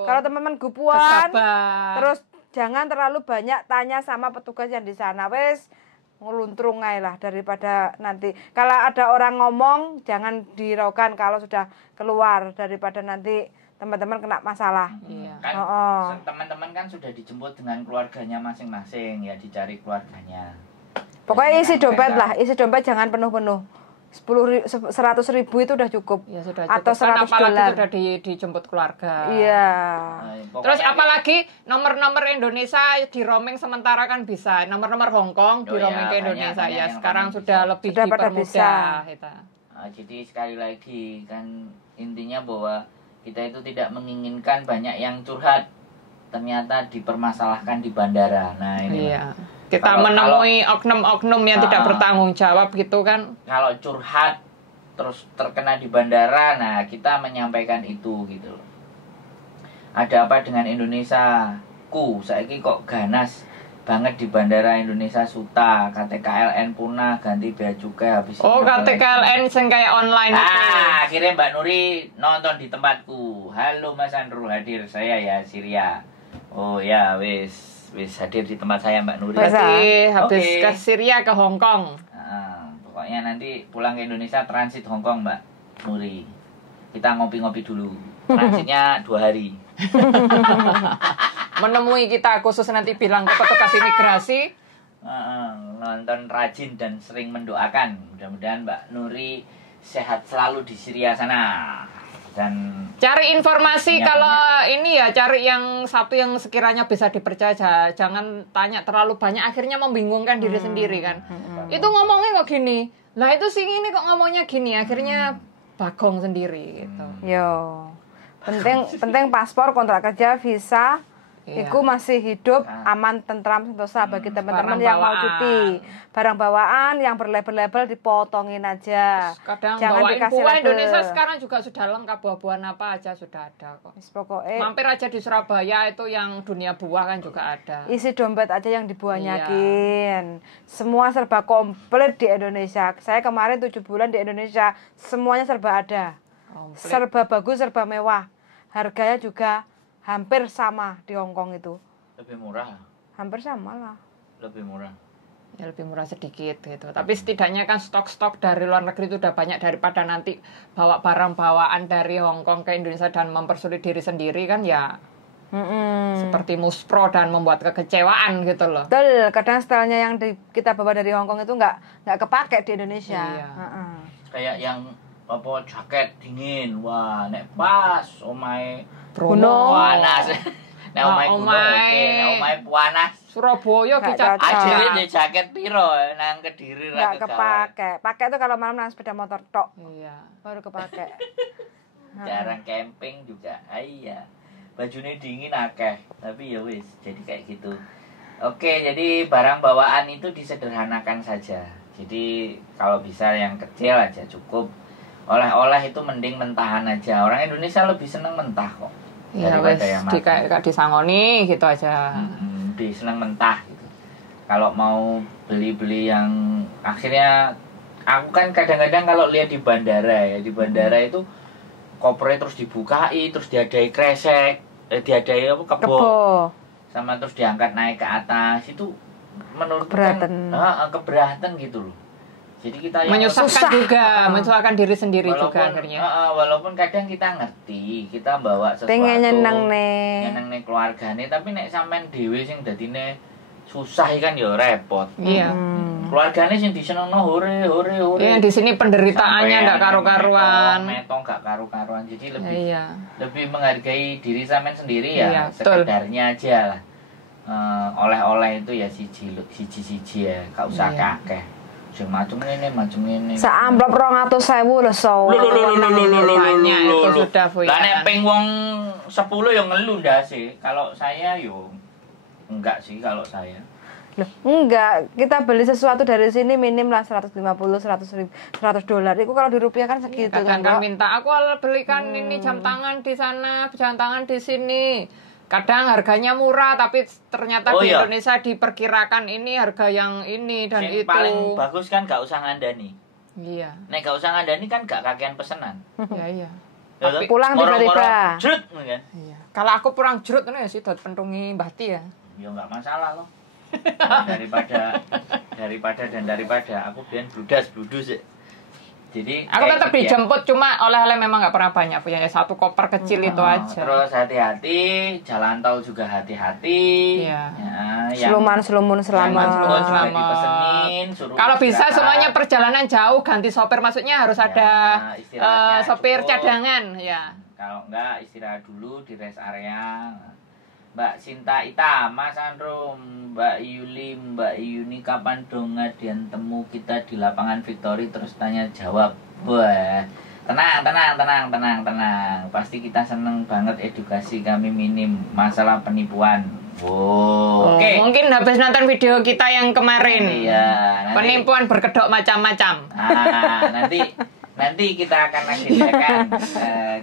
Kalau teman-teman gupuan, Gegabah. terus jangan terlalu banyak tanya sama petugas yang di sana. Wes ngeluntrung aja lah daripada nanti kalau ada orang ngomong jangan diraukan kalau sudah keluar daripada nanti teman-teman kena masalah. Iya. Kan Oh. teman-teman kan sudah dijemput dengan keluarganya masing-masing ya, dicari keluarganya. Pokoknya isi Biasanya kan dompet mereka- lah, isi dompet jangan penuh-penuh. 100.000 itu udah cukup. Ya sudah Atau cukup. Kan 100 apalagi dolar. sudah dijemput keluarga. Iya. Pokoknya Terus apalagi nomor-nomor Indonesia di roaming sementara kan bisa. Nomor-nomor Hong Kong di Oh ya, roaming ke banyak- Indonesia banyak ya. yang Sekarang roaming sudah bisa. lebih Sudah pada dipermudah. Kita. Jadi sekali lagi kan intinya bahwa kita itu tidak menginginkan banyak yang curhat, ternyata dipermasalahkan di bandara. Nah ini Iya. Kita Kalau- menemui oknum-oknum yang tidak Ah. bertanggung jawab gitu kan. kalau curhat terus terkena di bandara, nah kita menyampaikan itu gitu loh. Ada apa dengan Indonesia? Saiki kok ganas banget di bandara Indonesia Suta, KTKLN punah, ganti bea cukai habis. Oh, apa lagi? KTKLN yang kayak online itu. Akhirnya Mbak Nuri nonton di tempatku. Halo Mas Andrew, hadir saya ya Syria. Oh ya, wis hadir di tempat saya Mbak Nuri. Wes. Berarti habis Oke. ke Syria ke Hong Kong. Pokoknya nanti pulang ke Indonesia transit Hong Kong Mbak Nuri. Kita ngopi-ngopi dulu. Transitnya 2 hari. Menemui kita khusus nanti bilang ke petugas imigrasi. Nonton rajin dan sering mendoakan. Mudah-mudahan Mbak Nuri sehat selalu di Syria sana. Dan Cari informasi Banyak, kalau ini ya cari yang satu yang sekiranya bisa dipercaya. Jangan tanya terlalu banyak akhirnya membingungkan diri sendiri kan. Itu ngomongnya kok gini. Lah itu sih ini kok ngomongnya gini akhirnya bagong sendiri gitu. Yo. Penting paspor, kontrak kerja, visa. Iya. Iku masih hidup aman, tentram, sentosa bagi teman-teman yang mau bawaan. cuti. Barang bawaan yang berlabel-label dipotongin aja. Kadang Jangan bawain dikasih buah label. Indonesia sekarang juga sudah lengkap, buah-buahan apa aja sudah ada kok. Wis pokoknya Mampir aja di Surabaya itu yang dunia buah kan juga ada. isi dompet aja yang Iya. dibuanyakin. Semua serba komplit di Indonesia. Saya kemarin 7 bulan di Indonesia, semuanya serba ada. Komplit. Serba bagus, serba mewah. Harganya juga hampir sama di Hong Kong itu. lebih murah. Hampir sama lah. Lebih murah. Ya lebih murah sedikit gitu. Tapi setidaknya kan stok-stok dari luar negeri itu udah banyak daripada nanti bawa barang bawaan dari Hong Kong ke Indonesia dan mempersulit diri sendiri kan ya seperti muspro dan membuat kekecewaan gitu loh. Betul, kadang stylenya yang kita bawa dari Hong Kong itu nggak kepake di Indonesia. Iya. Heeh. Kayak yang apa jaket dingin. Wah, nek pas omae Gunung. panas. Nek Nah, omae gunung omae- oke, nek omae panas. Surabaya Nggak kicap cocok. Akhirnya di jaket piro nang Kediri ra Nggak kepake. Pakai itu kalau malam naik sepeda motor tok Iya. baru kepake. Jarang camping juga. Iya. Bajunya dingin akeh, tapi ya wis jadi kayak gitu. Oke, jadi barang bawaan itu disederhanakan saja. Jadi kalau bisa yang kecil aja cukup. Oleh-oleh itu mending mentahan aja. Orang Indonesia lebih seneng mentah kok. Ya wes di kayak disangoni gitu aja. Lebih seneng mentah gitu. Kalau mau beli-beli yang akhirnya aku kan kadang-kadang kalau lihat di bandara ya, di bandara itu kopernya terus dibukai, terus diadai kresek, diadai apa kebo, Kebo. sama terus diangkat naik ke atas itu menurut Keberatan. keberatan gitu loh. Jadi kita yang Menyusahkan Susah. juga, menyusahkan diri sendiri juga akhirnya. walaupun kadang kita ngerti, kita bawa sesuatu Pengen nyeneng nih. nyeneng nih keluargane, tapi nek sampean dhewe sing dadine susah kan ya repot. Iya. Keluargane sing disenengno hore. Yang di sini penderitaannya nggak karu-karuan. Metong nggak karu-karuan. Jadi lebih Iya. lebih menghargai diri sampean sendiri Iya, ya, betul. sekedarnya aja lah. Oleh-oleh itu ya siji ya, gak usah Iya. kakeh. Sing macem ngene. Seamplop 200.000 lho so. Banyak itu sudah Bu. Lah nek ping wong 10 yang ngelu ndase. Kalau saya yo enggak sih kalau saya. Loh, enggak, kita beli sesuatu dari sini minim lah 150, 100 dolar. Itu kalau dirupiahkan segitu Kadang kan. kan minta aku belikan ini jam tangan di sana, jam tangan di sini. Kadang harganya murah tapi ternyata Oh, di iya. Indonesia diperkirakan ini harga yang ini dan Sing itu. paling bagus kan gak usah ngandani. Iya. Nek gak usah ngandani kan gak kakean pesenan. Iya, iya. Ya toh? Pulang Moro-moro tiba-tiba. jrut, kan. Iya. Kalau aku kurang jerut nih sih dot pentungi Mbah Ti ya. ya nggak masalah loh. daripada aku biar bludus ya. Jadi Aku tetap dijemput, cuma oleh-oleh memang nggak pernah banyak, punya satu koper kecil itu aja. Terus hati-hati, jalan tol juga hati-hati. Iya. Ya, Seluman selama. juga dipesenin, suruh Kalau bisa istirahat. semuanya perjalanan jauh ganti sopir, maksudnya harus Ya, ada istirahatnya sopir cukup. cadangan ya. Kalau enggak istirahat dulu di rest area. Mbak Sinta Ita, Mas Andro, Mbak Yuli, Mbak Yuni, kapan dong ngadian temu kita di lapangan Victory terus tanya jawab. Wah, tenang. Pasti kita seneng banget, edukasi kami minim masalah penipuan. Wow. Oke. Mungkin habis nonton video kita yang kemarin. Iya. Penipuan berkedok macam-macam. Nanti kita akan agendakan,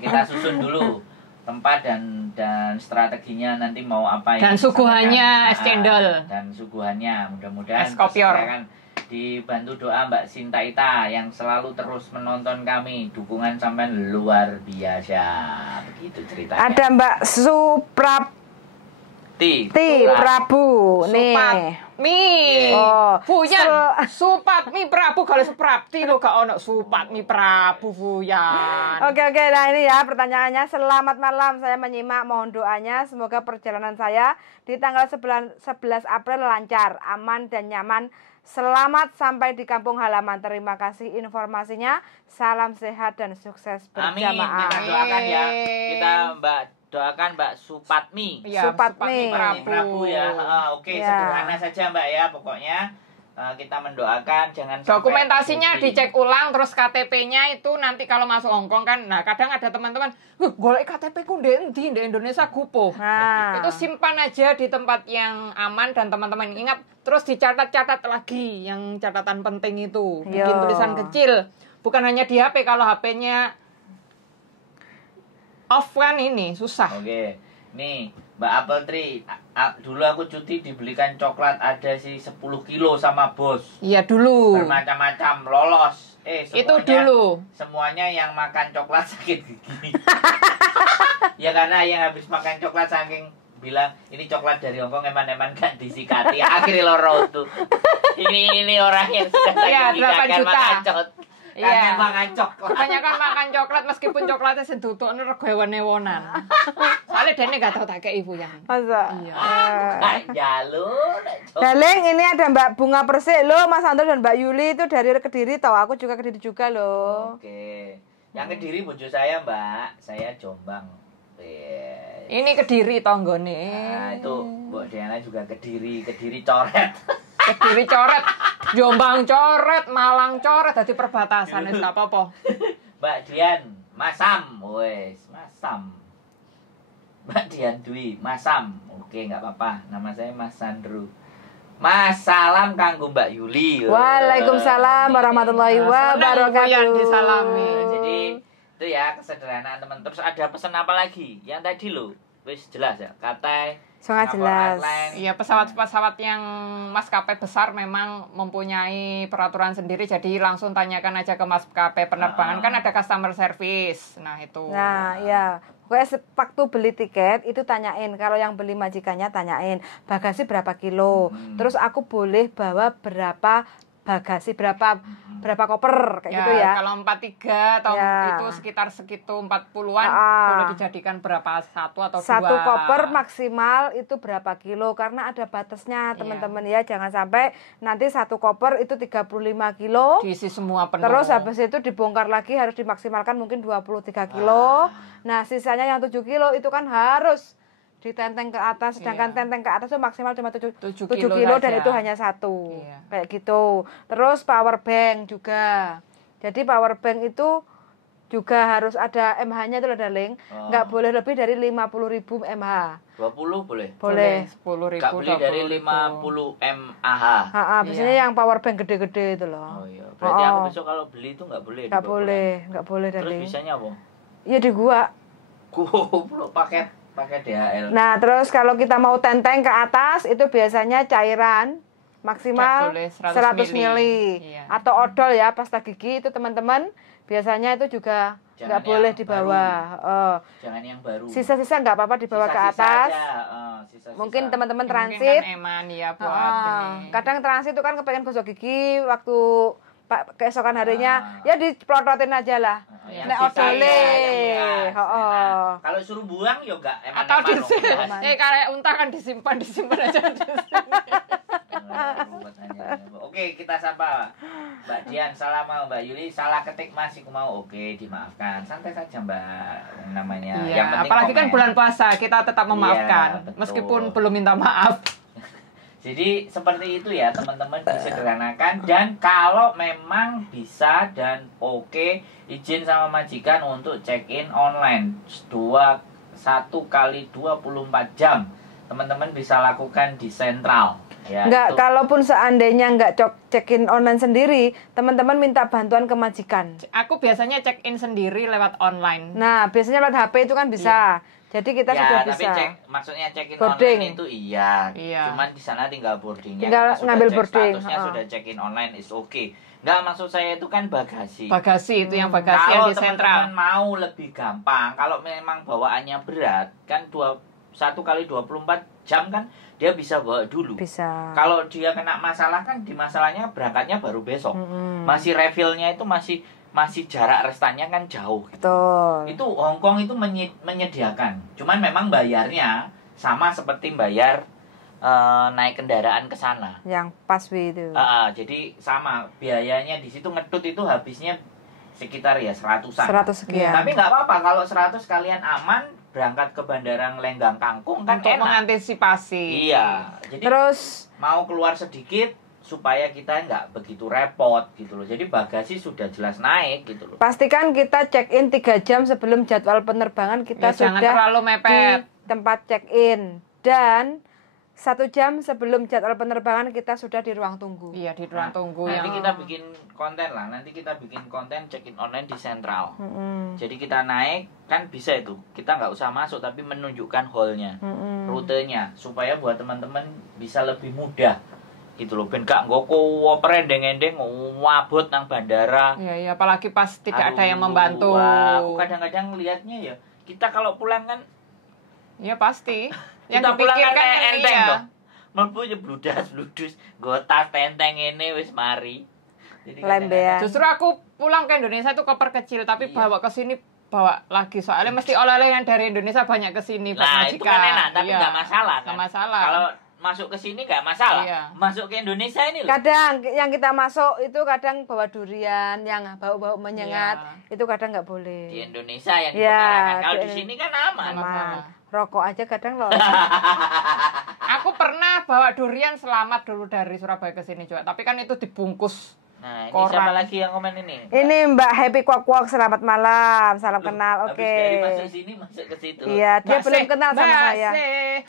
kita susun dulu tempat dan strateginya nanti mau apa Dan suguhannya es cendol. dan suguhannya mudah-mudahan Es kopior. akan dibantu doa Mbak Sinta Ita yang selalu terus menonton kami, dukungan sampai luar biasa, begitu ceritanya. Ada Mbak Suprapti Prabu nih. Supatmi. Oh, Fuyan. Supatmi Prabu kalau Suprapti lo gak ono Supatmi Prabu Fuyan. Oke, nah ini ya pertanyaannya. Selamat malam, saya menyimak, mohon doanya semoga perjalanan saya di tanggal 11 April lancar, aman dan nyaman. Selamat sampai di kampung halaman. Terima kasih informasinya. Salam sehat dan sukses Amin. berjamaah. Kita doakan ya. Kita doakan Mbak Supatmi. Ya, Supatmi Prabu ya. Oke, Ya. sederhana saja Mbak ya. Pokoknya kita mendoakan jangan sampai Dokumentasinya jadi- dicek ulang, terus KTP-nya itu nanti kalau masuk Hongkong kan, nah kadang ada teman-teman, golek KTP ku di Indonesia gupo. Nah. Itu simpan aja di tempat yang aman dan teman-teman ingat, terus dicatat-catat lagi yang catatan penting itu, bikin Yo. tulisan kecil, bukan hanya di HP, kalau HP-nya off kan ini susah. Oke. Nih, Mbak Apple Tree, dulu aku cuti dibelikan coklat ada sih 10 kilo sama bos. Iya dulu. Bermacam-macam lolos. Itu dulu. Semuanya yang makan coklat sakit gigi. Ya karena yang habis makan coklat saking bilang ini coklat dari Hongkong eman-eman gak disikati. Akhirnya loro tuh. Ini orang yang sudah sakit Iya, gigi 8 akan juta. makan coklat. Iya. Karena makan coklat. Kebanyakan makan coklat meskipun coklatnya sedutokne rego ewan-ewonan. Soalnya dene gak tau tak kei ibu yang. Masa? Iya. Kan jalur. Darling, ini ada Mbak Bunga Persik loh, Mas Andro dan Mbak Yuli itu dari Kediri toh. Aku juga Kediri juga loh. Oke. Yang Kediri bojo saya, Mbak. Saya Jombang. Yes. Ini Kediri tonggone. Nah, itu Mbak Diana juga Kediri coret. Kediri coret, Jombang coret, Malang coret, dadi perbatasan wis gak apa-apa. Mbak Dian, Masam, wes, Masam. Mbak Dian Dwi, Masam. Oke, nggak apa-apa. Nama saya Mas Sandro. Mas, salam kanggo Mbak Yuli. Waalaikumsalam warahmatullahi wabarakatuh. Yang disalami. Jadi itu ya kesederhanaan teman. Terus ada pesan apa lagi? Yang tadi lo, wis jelas ya. Kata Sangat jelas. Iya, pesawat-pesawat yang maskapai besar memang mempunyai peraturan sendiri, jadi langsung tanyakan aja ke maskapai penerbangan, kan ada customer service. Nah, itu. Nah, ya. Pokoknya waktu beli tiket itu tanyain, kalau yang beli majikannya tanyain bagasi berapa kilo. Terus aku boleh bawa berapa bagasi, berapa koper kayak gitu ya. Kalau 43 atau Ya. itu sekitar segitu 40-an boleh dijadikan berapa, satu atau dua. Satu koper maksimal itu berapa kilo, karena ada batasnya teman-teman ya, jangan sampai nanti satu koper itu 35 kilo. Diisi semua penuh. Terus habis itu dibongkar lagi, harus dimaksimalkan mungkin 23 kilo. Nah, sisanya yang 7 kilo itu kan harus ditenteng ke atas, sedangkan tenteng ke atas itu maksimal cuma 7 kilo dan saja. itu hanya satu. Iya. Kayak gitu. Terus power bank juga. Jadi power bank itu juga harus ada MH-nya itu loh, darling. Nggak boleh lebih dari 50.000 MH. 20 boleh. Boleh. 10.000. Gak beli dari 50 mAh. Biasanya yang power bank gede-gede itu loh. Oh iya. Berarti aku besok kalau beli itu nggak boleh. Nggak boleh, Terus darling. bisanya apa? Ya di gua. Goblok pakai DHL. Nah, terus kalau kita mau tenteng ke atas itu biasanya cairan maksimal Nggak boleh 100 100 mili. Iya. Atau odol ya, pasta gigi itu teman-teman biasanya itu juga Jangan nggak yang boleh dibawa. Jangan yang baru. Sisa-sisa nggak apa-apa dibawa ke Sisa-sisa atas. aja, sisa-sisa. Mungkin teman-teman Mungkin transit. kan eman ya buat ini. Kadang transit itu kan kepengen gosok gigi waktu keesokan harinya Ah. ya diplototin aja lah. Yang Nek sisa odole. yang bekas. Heeh. Enak. Kalau suruh buang ya enggak Atau di eman-eman. kayak unta kan disimpan aja di sini. Oke, kita sapa Mbak Dian. Salah mau Mbak Yuli, salah ketik masih mau. Oke, dimaafkan. Santai saja Mbak. Namanya. Iya, Yang penting apalagi kan komen. bulan puasa, kita tetap memaafkan Iya, betul. meskipun belum minta maaf. Jadi seperti itu ya teman-teman, disederhanakan. Dan kalau memang bisa dan oke, izin sama majikan untuk check-in online 1 kali 24 jam. Teman-teman bisa lakukan di sentral. Ya, Enggak, itu. kalaupun seandainya enggak check-in online sendiri, teman-teman minta bantuan ke majikan. Aku biasanya check in sendiri lewat online. Nah, biasanya lewat HP itu kan bisa. Jadi kita ya, sudah tapi bisa. maksudnya check-in Boarding. online itu iya. Iya. Cuman di sana tinggal boardingnya. Tinggal Kita sudah ngambil cek boarding, statusnya heeh. sudah check-in online is okay. Enggak, maksud saya itu kan bagasi. Bagasi itu yang bagasi yang Kalau di teman-teman sentral. mau lebih gampang, kalau memang bawaannya berat, kan 1 kali 24 jam kan dia bisa bawa dulu. Bisa. Kalau dia kena masalah kan di masalahnya berangkatnya baru besok. Masih refillnya itu masih jarak restannya kan jauh. Gitu. Betul. Itu Hongkong itu menyediakan. Cuman memang bayarnya sama seperti bayar naik kendaraan ke sana. Yang Paswi itu. Jadi sama biayanya di situ ngedut itu habisnya sekitar ya 100-an. 100 sekian. Tapi nggak apa-apa kalau 100 kalian aman berangkat ke Bandara Lenggang Kangkung kan Untuk enak. mengantisipasi. Iya. Jadi Terus mau keluar sedikit supaya kita nggak begitu repot gitu loh. Jadi bagasi sudah jelas naik gitu loh. pastikan kita check-in 3 jam sebelum jadwal penerbangan kita Ya, jangan sudah terlalu di mepet. tempat check-in dan 1 jam sebelum jadwal penerbangan kita sudah di ruang tunggu. Iya, di ruang tunggu Nanti yang kita bikin konten lah. Nanti kita bikin konten check-in online di sentral. Mm-mm. Jadi kita naik kan bisa itu. Kita nggak usah masuk tapi menunjukkan hallnya, Mm-mm. rutenya supaya buat teman-teman bisa lebih mudah gitu loh. Ben gak ngoko rendeng-endeng wabut nang bandara. Iya, iya, apalagi pas tidak ada yang Aduh, membantu. wah, aku kadang-kadang lihatnya ya. Kita kalau pulang kan Iya, pasti. Yang kita pulang kan dipikirkan kayak kan enteng iya. toh. Mlebu ya bludus, nggo tas tenteng ini wis mari. Jadi Lembean. Justru aku pulang ke Indonesia itu koper kecil, tapi Iya. bawa ke sini bawa lagi soalnya mesti oleh-oleh yang dari Indonesia banyak ke sini buat Nah, itu majikan. kan enak, tapi Iya. nggak masalah kan. Nggak masalah. Kalau masuk ke sini nggak masalah. Iya. Masuk ke Indonesia ini loh. Kadang yang kita masuk itu kadang bawa durian yang bau-bau menyengat, Iya. itu kadang nggak Di boleh. Indonesia yang di Iya, pekarangan. Kalau di- di sini kan aman. Aman. Aman. Rokok aja kadang loh. Aku pernah bawa durian selamat dulu dari Surabaya ke sini juga, tapi kan itu dibungkus. Nah, ini Koran. siapa lagi yang komen ini? Ini Mbak Happy Kwak Kwak, selamat malam, salam kenal. Habis Oke. dari masuk sini masuk ke situ. Iya, dia Mbak belum Se, kenal sama saya.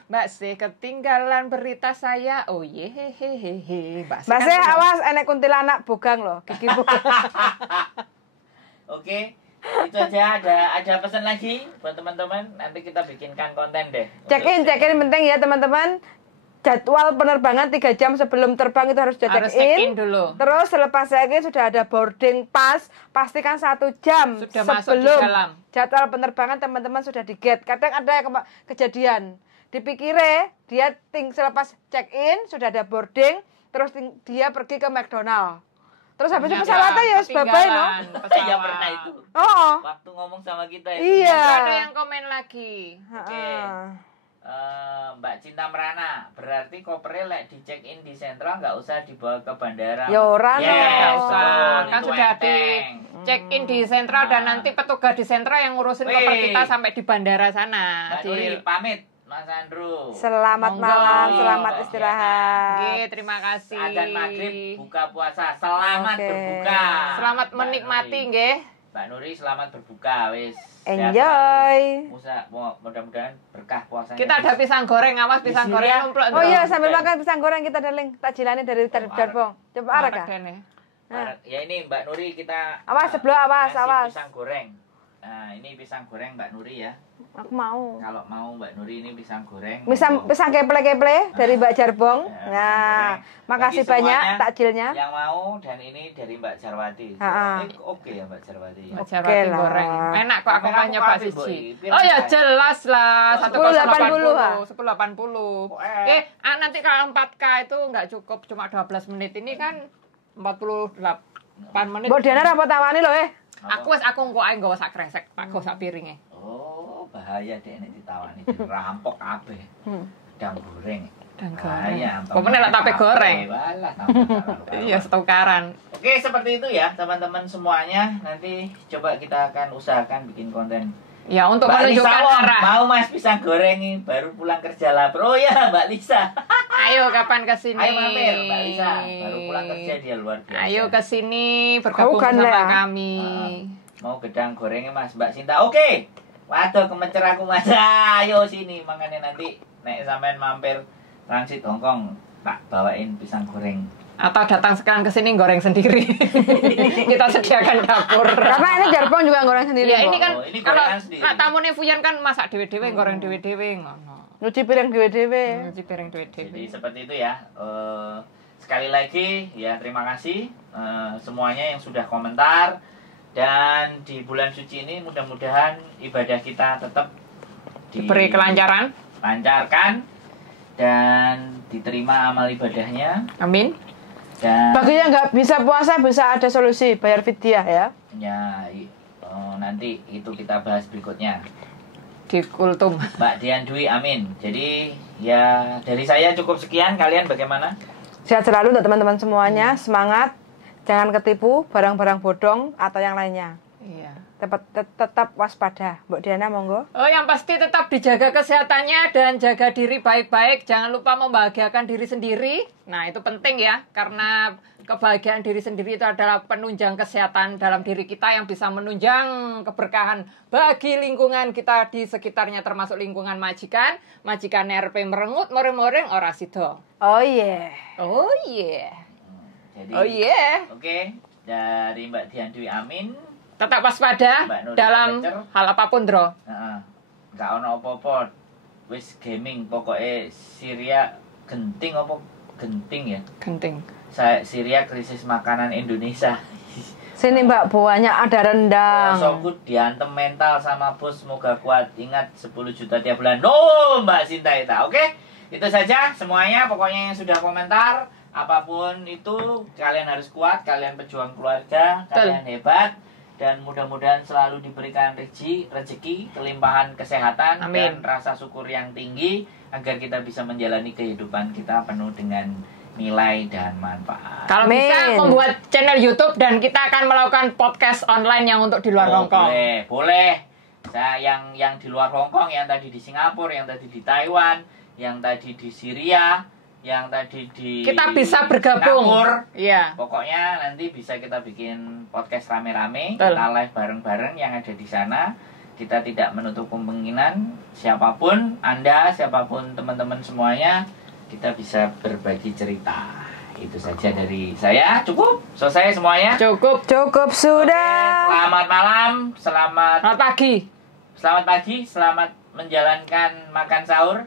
Mbak Se, ketinggalan berita saya. Oh ye hehehe. Mbak saya awas enek kuntilanak bogang loh, gigi bogang. Oke. Itu aja, ada pesan lagi buat teman-teman. Nanti kita bikinkan konten deh. Check-in penting ya teman-teman. Jadwal penerbangan 3 jam sebelum terbang itu harus sudah Harus check-in check-in. dulu. Terus selepas check-in sudah ada boarding pass. Pastikan 1 jam Sudah masuk di sebelum dalam. jadwal penerbangan teman-teman sudah di gate. Kadang ada yang kejadian. Dipikirnya dia selepas check-in sudah ada boarding. Terus dia pergi ke McDonald. Terus habis itu Ternyata pesawatnya ya bye-bye no. ketinggalan Ya pesawat. pernah itu. Oh. Waktu ngomong sama kita Iya. Terus ada yang komen lagi. Oke. Heeh. Mbak Cinta Merana, berarti kopernya lek di check in di sentral nggak usah dibawa ke bandara. Ya ora, Yes, no. Nggak usah, betul, kan itu sudah di enteng. check in di sentral dan Nah. nanti petugas di sentral yang ngurusin Wih. koper kita sampai di bandara sana. Mbak Nuri pamit, Mas Andrew. Selamat Monggo. malam, selamat Mbak istirahat. Oke, terima kasih. Azan maghrib buka puasa. Selamat Oke. berbuka. Selamat Mbak menikmati, Nuri. nggih. Mbak Nuri selamat berbuka, wis. Sehat Enjoy. selalu. Mudah-mudahan berkah puasanya. Kita ada pisang goreng, awas Di pisang sini goreng ya. numpluk. Oh iya, Oke. sambil makan pisang goreng kita darling. Tak jilani dari Jarbong. Coba arek ah. Ya ini Mbak Nuri kita Awas sebelah, awas, ngasih awas. pisang goreng. Nah, ini pisang goreng Mbak Nuri ya. Aku mau. Kalau mau Mbak Nuri ini pisang goreng. Pisang keple-keple dari Mbak Jarbong. Ya, Nah, makasih bagi banyak semuanya takjilnya. Yang mau dan ini dari Mbak Jarwati. Ha-ha. Oke ya Mbak Jarwati. Mbak Oke Jarwati lah. goreng. Enak kok aku mau nyoba Aku siji. Boy. Oh ya jelas lah. 10.80. 10.80. 10.80. Nanti kalau 4K itu nggak cukup cuma 12 menit. Ini kan 48 menit. Mbok Diana rapot tawani lho Aku engko ae nggawa sak kresek, tak go sak piringe. Oh, bahaya deh nek ditawani dirampok kabeh. Dang goreng. Dan Bahaya. goreng. Pokoknya lek tape goreng. Walah, Iya, setukaran. Oke, seperti itu ya teman-teman semuanya. Nanti coba kita akan usahakan bikin konten. Ya, untuk Mbak Lisa, menunjukkan arah. mau Mas pisang goreng nih, baru pulang kerja lapar. Oh ya, Mbak Lisa. Ayo kapan ke sini? Ayo mampir, Mbak Lisa. Baru pulang kerja dia luar biasa. Ayo ke sini bergabung Bukan, bersama Lea. kami. Mau gedang gorengnya Mas, Mbak Sinta. Oke. Waduh, kemencer aku Mas. Ayo sini, makanya nanti nek sampean mampir transit Hongkong, tak bawain pisang goreng. Atau datang sekarang ke sini goreng sendiri. Kita sediakan dapur. Karena ini Jarbong juga goreng sendiri. Ya ini kok. kan Oh, ini kalau gorengan sendiri. tamune Fuyan kan masak dhewe-dhewe, goreng dhewe-dhewe ngono. Nyuci piring dhewe-dhewe. Nyuci piring dhewe-dhewe. Jadi seperti itu ya. Sekali lagi ya terima kasih semuanya yang sudah komentar, dan di bulan suci ini mudah-mudahan ibadah kita tetap Diberi kelancaran. lancarkan dan diterima amal ibadahnya, Amin. dan Bagi yang nggak bisa puasa bisa ada solusi bayar fidyah ya. ya nanti itu kita bahas berikutnya. Di kultum. Mbak Dian Dwi, amin. Jadi ya dari saya cukup sekian. Kalian bagaimana? Sehat selalu untuk teman-teman semuanya. Semangat. Jangan ketipu barang-barang bodong atau yang lainnya. Iya. Tetap waspada. Mbak Diana monggo. Oh, yang pasti tetap dijaga kesehatannya dan jaga diri baik-baik. Jangan lupa membahagiakan diri sendiri. Nah, itu penting ya, karena kebahagiaan diri sendiri itu adalah penunjang kesehatan dalam diri kita yang bisa menunjang keberkahan bagi lingkungan kita di sekitarnya, termasuk lingkungan majikan. Majikan RP merengut, moreng-moreng, ora sido. Oh iya. Oh yeah. Jadi, Oh yeah. Oke, dari Mbak Dian Dwi, amin. Tetap waspada Mbak Nuri dalam Kemecer. hal apapun, Dro. Heeh. Nggak ono apa-apa. Wis gaming pokoknya Syria genting apa genting ya. Genting. Syria krisis makanan Indonesia. Sini Mbak, buahnya ada rendang. Sokut diantem mental sama bos, semoga kuat. Ingat 10 juta tiap bulan. No, Mbak Sinta itu. Oke, itu saja semuanya. Pokoknya yang sudah komentar, apapun itu, kalian harus kuat. Kalian pejuang keluarga, kalian hebat. Dan mudah-mudahan selalu diberikan rezeki, kelimpahan kesehatan, Amin. dan rasa syukur yang tinggi, agar kita bisa menjalani kehidupan kita penuh dengan nilai dan manfaat. Kalau Amin. bisa membuat channel YouTube dan kita akan melakukan podcast online yang untuk di luar Hongkong. Boleh. Saya yang di luar Hongkong, yang tadi di Singapura, yang tadi di Taiwan, yang tadi di Syria, yang tadi di Kita bisa bergabung. Singapura. Iya. Pokoknya nanti bisa kita bikin podcast rame-rame, Betul. kita live bareng-bareng yang ada di sana. Kita tidak menutup kemungkinan siapapun Anda, siapapun teman-teman semuanya, kita bisa berbagi cerita. Itu saja dari saya. Cukup? Selesai semuanya? Cukup. Cukup sudah. Selamat malam, Selamat pagi. selamat pagi, selamat menjalankan makan sahur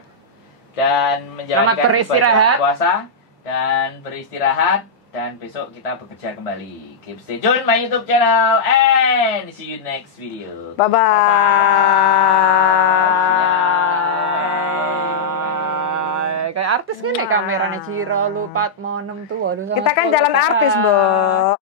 dan menjalankan Selamat beristirahat. ibadah puasa dan beristirahat, dan besok kita bekerja kembali. Keep stay tune my YouTube channel and see you next video. Bye-bye. Kayak artis kan ya kameranya Ciro lu 4 mau 6 tuh. Waduh, Kita kan jalan artis, Mbok.